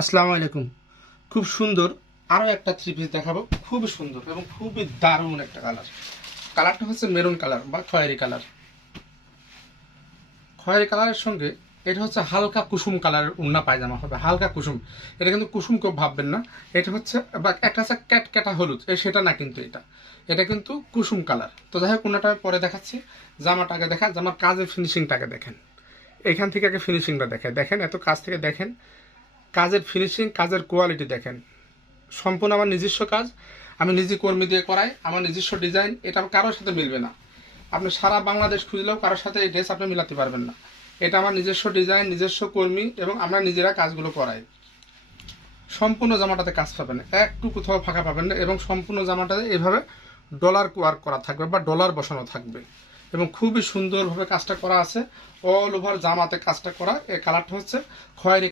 আসসালামু আলাইকুম। খুব সুন্দর আরও একটা থ্রি পিস দেখাবো, খুবই সুন্দর এবং খুবই দারুণ একটা কালার। কালারটা হচ্ছে মেরুন কালার বা খয়েরি কালার। খয়েরি কালারের সঙ্গে এটা হচ্ছে হালকা কুসুম কালারের উন্না পায়জামা হবে, হালকা কুসুম। এটা কিন্তু কুসুম কেউ ভাববেন না, এটা হচ্ছে বা একটা হচ্ছে ক্যাটক্যাটা হলুদ, সেটা না কিন্তু এটা কিন্তু কুসুম কালার। তো যাই হোক, উন্নাটা পরে দেখাচ্ছি। জামাটাকে দেখা, জামার কাজের ফিনিশিংটাকে দেখেন। এখান থেকে আগে ফিনিশিংটা দেখেন, এত কাজ থেকে দেখেন কাজের ফিনিশিং, কাজের কোয়ালিটি দেখেন। সম্পূর্ণ আমার নিজস্ব কাজ, আমি নিজে কর্মী দিয়ে করাই, আমার নিজস্ব ডিজাইন। এটা কারোর সাথে মিলবে না। আপনি সারা বাংলাদেশ খুঁজলেও কারোর সাথে এই ড্রেস আপনি মিলাতে পারবেন না। এটা আমার নিজস্ব ডিজাইন, নিজস্ব কর্মী এবং আমরা নিজেরা কাজগুলো করাই। সম্পূর্ণ জামাটাতে কাজ পাবেন, একটু কোথাও ফাঁকা পাবেন না। এবং সম্পূর্ণ জামাটাতে এভাবে ডলার ওয়ার্ক করা থাকবে বা ডলার বসানো থাকবে এবং খুবই সুন্দরভাবে কাজটা করা আছে। অল ওভার জামাতে কাজটা করা। এই কালারটা হচ্ছে খয়েরি।